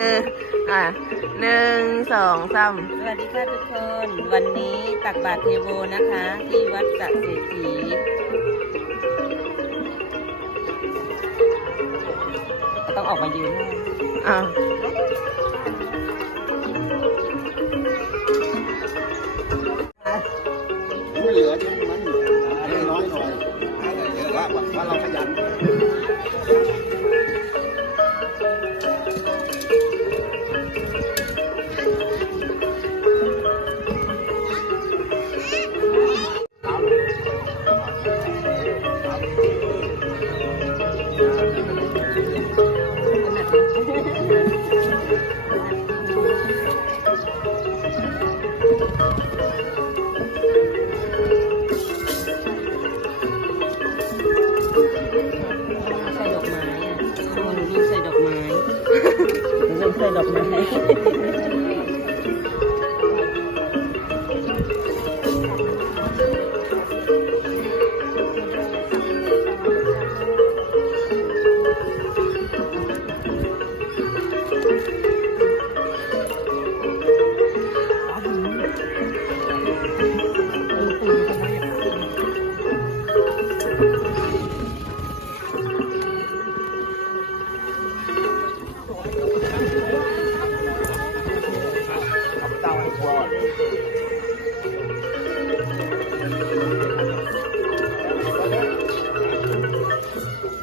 เอออะหนึ่งสองสามสวัสดีค่ะทุกคน วันนี้ตักบาตรเทโวนะคะ ที่วัดสระเศรษฐีก็ต้องออกมายืนให้อะไม่เหลือใช่ไหมมันให้น้อยหน่อยเยอะละว่าเราขยัน หนูลืมใส่ดอกไม้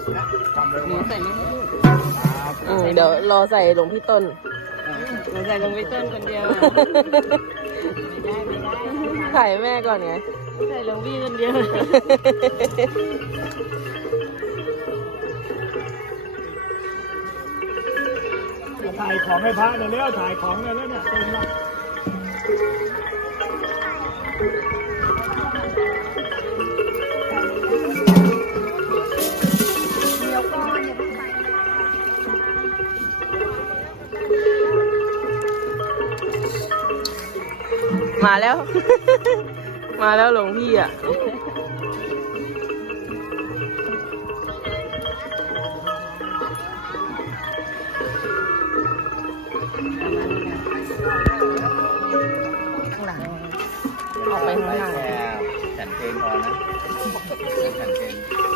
ใส่ไม่ให้ลูกอืมเดี๋ยวรอใส่หลวงพี่ต้น หนูใส่ลงไปต้นคนเดียวอะไม่ได้ไม่ได้ถ่ายแม่ก่อนไง ใส่ลงพี่คนเดียวถ่ายของให้พระเนี่อยแล้วถ่ายของเนี่ยแล้วเนี่ยเต็มละ มาแล้ว มาแล้วหลวงพี่อะ ข้างหลัง ออกไปข้างหลัง แค่แผ่นเพลงพอนะแผ่นเพลง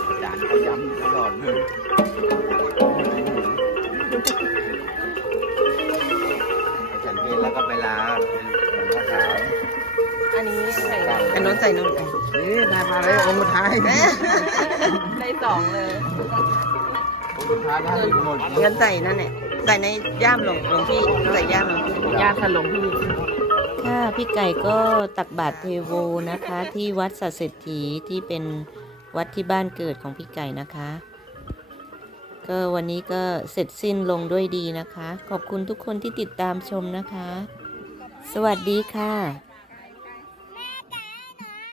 อาจารย์เขาย้ำตลอดเลย อันนี้ใส่อันนู้นใส่นู้นนี่ได้มาเลยองค์สุดท้ายใส่สองเลยองค์สุดท้ายได้หมดงั้นใส่นั่นแหละใส่ในย่ามหลวงหลวงพี่ใส่ย่ามหลวงพี่ย่ามถลวงพี่ค่ะพี่ไก่ก็ตักบาตรเทโวนะคะ ที่วัดสัตเศรษฐีที่เป็นวัดที่บ้านเกิดของพี่ไก่นะคะ ก็วันนี้ก็เสร็จสิ้นลงด้วยดีนะคะ ขอบคุณทุกคนที่ติดตามชมนะคะ สวัสดีค่ะ